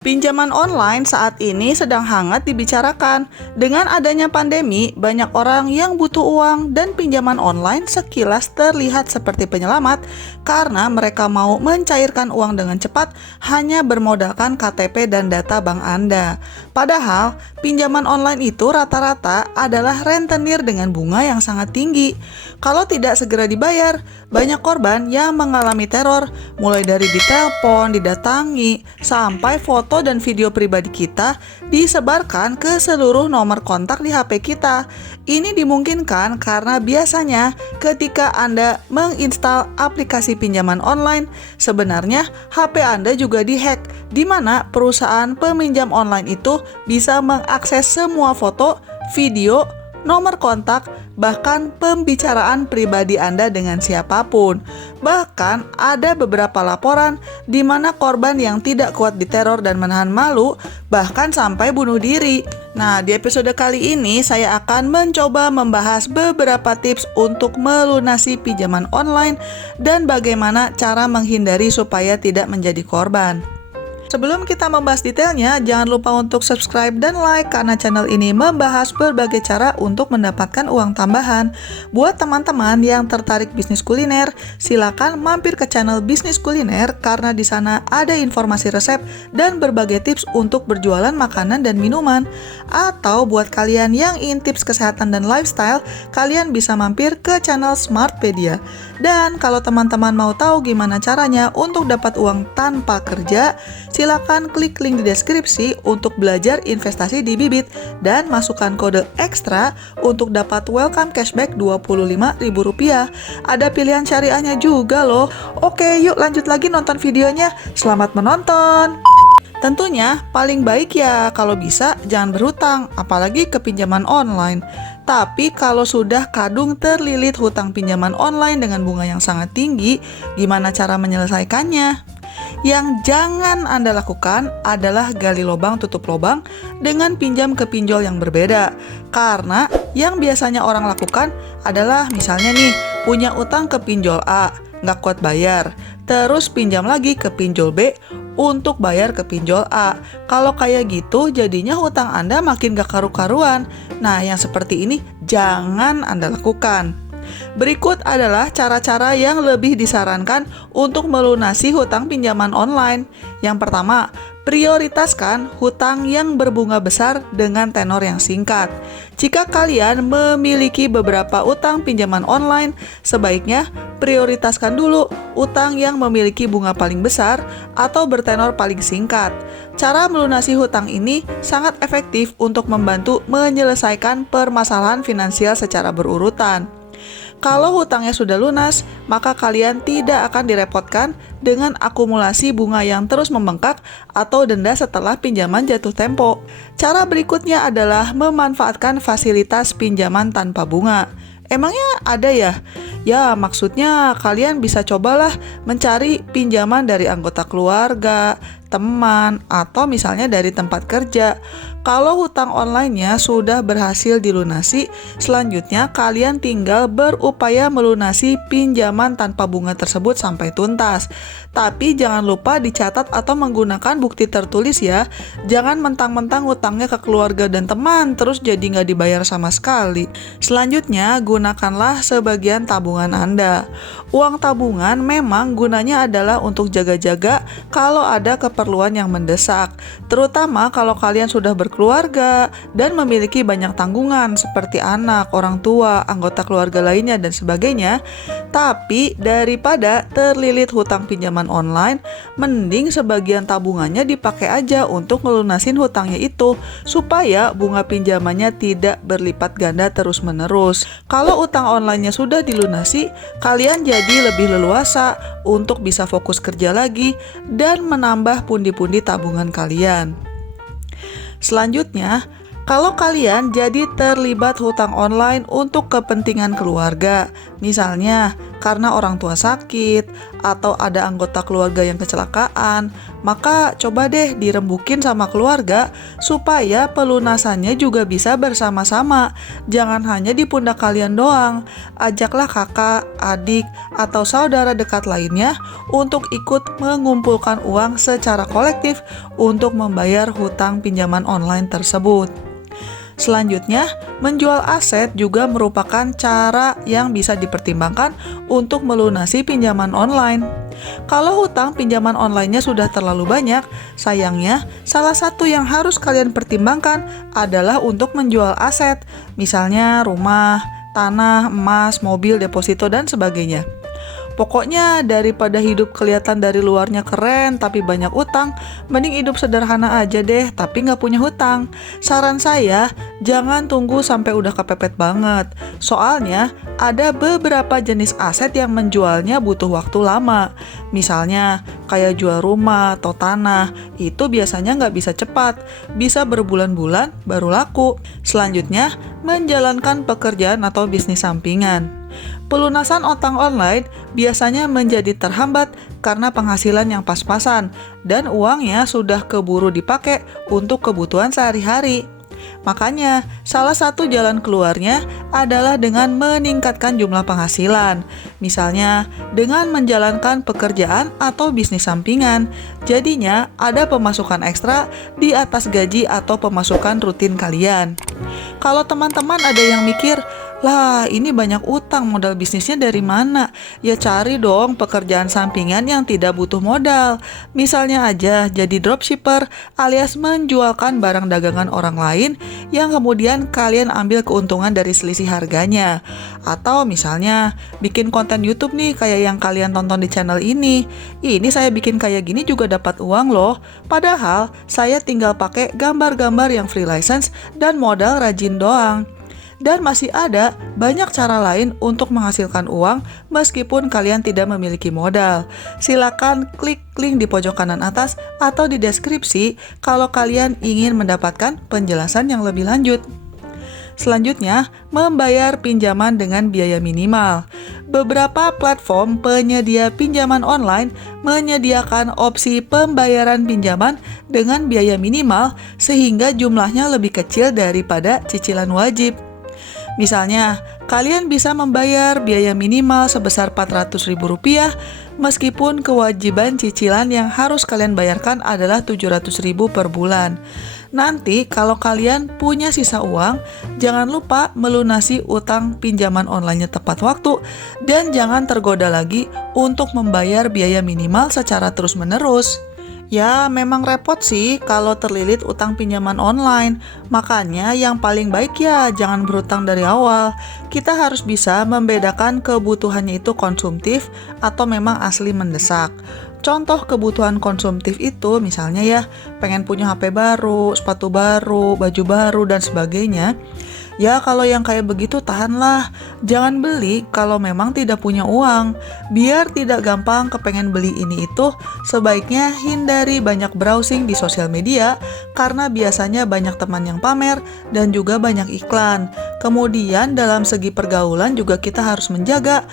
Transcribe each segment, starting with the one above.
Pinjaman online saat ini sedang hangat dibicarakan. Dengan adanya pandemi, banyak orang yang butuh uang dan pinjaman online sekilas terlihat seperti penyelamat karena mereka mau mencairkan uang dengan cepat hanya bermodalkan KTP dan data bank Anda. Padahal, pinjaman online itu rata-rata adalah rentenir dengan bunga yang sangat tinggi. Kalau tidak segera dibayar, banyak korban yang mengalami teror, mulai dari ditelepon, didatangi, sampai foto dan video pribadi kita disebarkan ke seluruh nomor kontak di HP kita. Ini dimungkinkan karena biasanya ketika Anda menginstal aplikasi pinjaman online, sebenarnya HP Anda juga dihack, di mana perusahaan peminjam online itu bisa mengakses semua foto, video, nomor kontak, bahkan pembicaraan pribadi Anda dengan siapapun. Bahkan ada beberapa laporan di mana korban yang tidak kuat diteror dan menahan malu bahkan sampai bunuh diri. Nah, di episode kali ini saya akan mencoba membahas beberapa tips untuk melunasi pinjaman online dan bagaimana cara menghindari supaya tidak menjadi korban. Sebelum kita membahas detailnya, jangan lupa untuk subscribe dan like karena channel ini membahas berbagai cara untuk mendapatkan uang tambahan. Buat teman-teman yang tertarik bisnis kuliner, silakan mampir ke channel Bisnis Kuliner karena di sana ada informasi resep dan berbagai tips untuk berjualan makanan dan minuman. Atau buat kalian yang ingin tips kesehatan dan lifestyle, kalian bisa mampir ke channel Smartpedia. Dan kalau teman-teman mau tahu gimana caranya untuk dapat uang tanpa kerja, silakan klik link di deskripsi untuk belajar investasi di Bibit dan masukkan kode ekstra untuk dapat welcome cashback Rp25.000. Ada pilihan syariahnya juga loh. Oke, yuk lanjut lagi nonton videonya. Selamat menonton. Tentunya paling baik ya kalau bisa jangan berhutang, apalagi ke pinjaman online. Tapi kalau sudah kadung terlilit hutang pinjaman online dengan bunga yang sangat tinggi, gimana cara menyelesaikannya? Yang jangan Anda lakukan adalah gali lubang tutup lubang dengan pinjam ke pinjol yang berbeda. Karena yang biasanya orang lakukan adalah misalnya nih, punya utang ke pinjol A, nggak kuat bayar, terus pinjam lagi ke pinjol B untuk bayar ke pinjol A. Kalau kayak gitu jadinya hutang Anda makin gak karu-karuan. Nah, yang seperti ini jangan Anda lakukan. Berikut adalah cara-cara yang lebih disarankan untuk melunasi hutang pinjaman online. Yang pertama, prioritaskan hutang yang berbunga besar dengan tenor yang singkat. Jika kalian memiliki beberapa utang pinjaman online, sebaiknya prioritaskan dulu utang yang memiliki bunga paling besar atau bertenor paling singkat. Cara melunasi hutang ini sangat efektif untuk membantu menyelesaikan permasalahan finansial secara berurutan. Kalau hutangnya sudah lunas, maka kalian tidak akan direpotkan dengan akumulasi bunga yang terus membengkak atau denda setelah pinjaman jatuh tempo. Cara berikutnya adalah memanfaatkan fasilitas pinjaman tanpa bunga. Emangnya ada ya? Ya, maksudnya kalian bisa cobalah mencari pinjaman dari anggota keluarga, teman, atau misalnya dari tempat kerja. Kalau hutang online-nya sudah berhasil dilunasi, selanjutnya kalian tinggal berupaya melunasi pinjaman tanpa bunga tersebut sampai tuntas. Tapi jangan lupa dicatat atau menggunakan bukti tertulis ya. Jangan mentang-mentang hutangnya ke keluarga dan teman, terus jadi nggak dibayar sama sekali. Selanjutnya, gunakanlah sebagian tabungan Anda. Uang tabungan memang gunanya adalah untuk jaga-jaga kalau ada keperluan yang mendesak. Terutama kalau kalian sudah berkeluarga dan memiliki banyak tanggungan seperti anak, orang tua, anggota keluarga lainnya, dan sebagainya. Tapi daripada terlilit hutang pinjaman online, mending sebagian tabungannya dipakai aja untuk ngelunasin hutangnya itu, supaya bunga pinjamannya tidak berlipat ganda terus-menerus. Kalau utang online-nya sudah dilunasi, kalian jadi lebih leluasa untuk bisa fokus kerja lagi dan menambah pundi-pundi tabungan kalian. Selanjutnya, kalau kalian jadi terlibat hutang online untuk kepentingan keluarga, misalnya karena orang tua sakit atau ada anggota keluarga yang kecelakaan, maka coba deh dirembukin sama keluarga supaya pelunasannya juga bisa bersama-sama. Jangan hanya di pundak kalian doang. Ajaklah kakak, adik, atau saudara dekat lainnya untuk ikut mengumpulkan uang secara kolektif untuk membayar hutang pinjaman online tersebut. Selanjutnya, menjual aset juga merupakan cara yang bisa dipertimbangkan untuk melunasi pinjaman online. Kalau hutang pinjaman online-nya sudah terlalu banyak, sayangnya salah satu yang harus kalian pertimbangkan adalah untuk menjual aset, misalnya rumah, tanah, emas, mobil, deposito, dan sebagainya. Pokoknya daripada hidup kelihatan dari luarnya keren tapi banyak utang, mending hidup sederhana aja deh tapi nggak punya hutang. Saran saya, jangan tunggu sampai udah kepepet banget. Soalnya ada beberapa jenis aset yang menjualnya butuh waktu lama. Misalnya kayak jual rumah atau tanah, itu biasanya nggak bisa cepat, bisa berbulan-bulan baru laku. Selanjutnya, menjalankan pekerjaan atau bisnis sampingan. Pelunasan utang online biasanya menjadi terhambat karena penghasilan yang pas-pasan dan uangnya sudah keburu dipakai untuk kebutuhan sehari-hari. Makanya, salah satu jalan keluarnya adalah dengan meningkatkan jumlah penghasilan. Misalnya, dengan menjalankan pekerjaan atau bisnis sampingan. Jadinya, ada pemasukan ekstra di atas gaji atau pemasukan rutin kalian. Kalau teman-teman ada yang mikir, lah, ini banyak utang, modal bisnisnya dari mana? Ya cari dong pekerjaan sampingan yang tidak butuh modal. Misalnya aja jadi dropshipper alias menjualkan barang dagangan orang lain yang kemudian kalian ambil keuntungan dari selisih harganya. Atau misalnya bikin konten YouTube nih kayak yang kalian tonton di channel ini. Ini saya bikin kayak gini juga dapat uang loh. Padahal saya tinggal pakai gambar-gambar yang free license dan modal rajin doang. Dan masih ada banyak cara lain untuk menghasilkan uang meskipun kalian tidak memiliki modal. Silakan klik link di pojok kanan atas atau di deskripsi kalau kalian ingin mendapatkan penjelasan yang lebih lanjut. Selanjutnya, membayar pinjaman dengan biaya minimal. Beberapa platform penyedia pinjaman online menyediakan opsi pembayaran pinjaman dengan biaya minimal sehingga jumlahnya lebih kecil daripada cicilan wajib. Misalnya, kalian bisa membayar biaya minimal sebesar Rp400.000 meskipun kewajiban cicilan yang harus kalian bayarkan adalah Rp700.000 per bulan. Nanti kalau kalian punya sisa uang, jangan lupa melunasi utang pinjaman online-nya tepat waktu dan jangan tergoda lagi untuk membayar biaya minimal secara terus-menerus. Ya, memang repot sih kalau terlilit utang pinjaman online. Makanya yang paling baik ya jangan berutang dari awal. Kita harus bisa membedakan kebutuhannya itu konsumtif atau memang asli mendesak. Contoh kebutuhan konsumtif itu misalnya ya, pengen punya HP baru, sepatu baru, baju baru, dan sebagainya. Ya kalau yang kayak begitu tahanlah, jangan beli kalau memang tidak punya uang. Biar tidak gampang kepengen beli ini itu, sebaiknya hindari banyak browsing di sosial media karena biasanya banyak teman yang pamer dan juga banyak iklan. Kemudian dalam segi pergaulan juga kita harus menjaga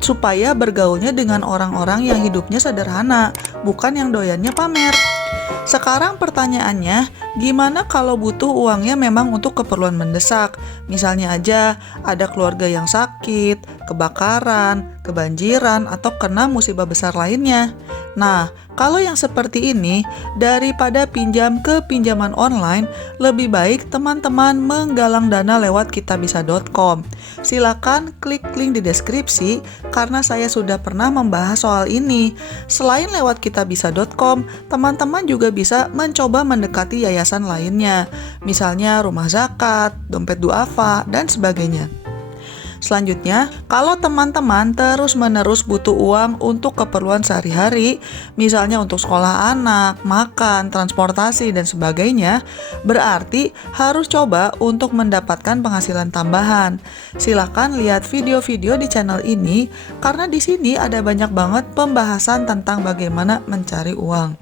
supaya bergaulnya dengan orang-orang yang hidupnya sederhana, bukan yang doyannya pamer. Sekarang pertanyaannya, gimana kalau butuh uangnya memang untuk keperluan mendesak? Misalnya aja ada keluarga yang sakit, kebakaran, kebanjiran, atau kena musibah besar lainnya. Nah, kalau yang seperti ini, daripada pinjam ke pinjaman online, lebih baik teman-teman menggalang dana lewat kitabisa.com. Silakan klik link di deskripsi karena saya sudah pernah membahas soal ini. Selain lewat kitabisa.com, teman-teman juga bisa mencoba mendekati yayasan lainnya, misalnya rumah zakat, dompet duafa, dan sebagainya. Selanjutnya, kalau teman-teman terus-menerus butuh uang untuk keperluan sehari-hari, misalnya untuk sekolah anak, makan, transportasi, dan sebagainya, berarti harus coba untuk mendapatkan penghasilan tambahan. Silakan lihat video-video di channel ini, karena di sini ada banyak banget pembahasan tentang bagaimana mencari uang.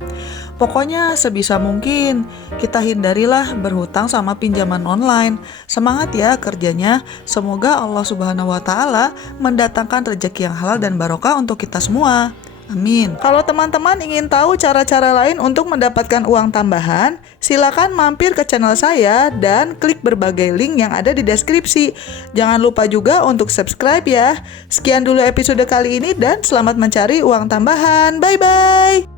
Pokoknya sebisa mungkin kita hindarilah berhutang sama pinjaman online. Semangat ya kerjanya. Semoga Allah Subhanahu wa taala mendatangkan rezeki yang halal dan barokah untuk kita semua. Amin. Kalau teman-teman ingin tahu cara-cara lain untuk mendapatkan uang tambahan, silakan mampir ke channel saya dan klik berbagai link yang ada di deskripsi. Jangan lupa juga untuk subscribe ya. Sekian dulu episode kali ini dan selamat mencari uang tambahan. Bye-bye.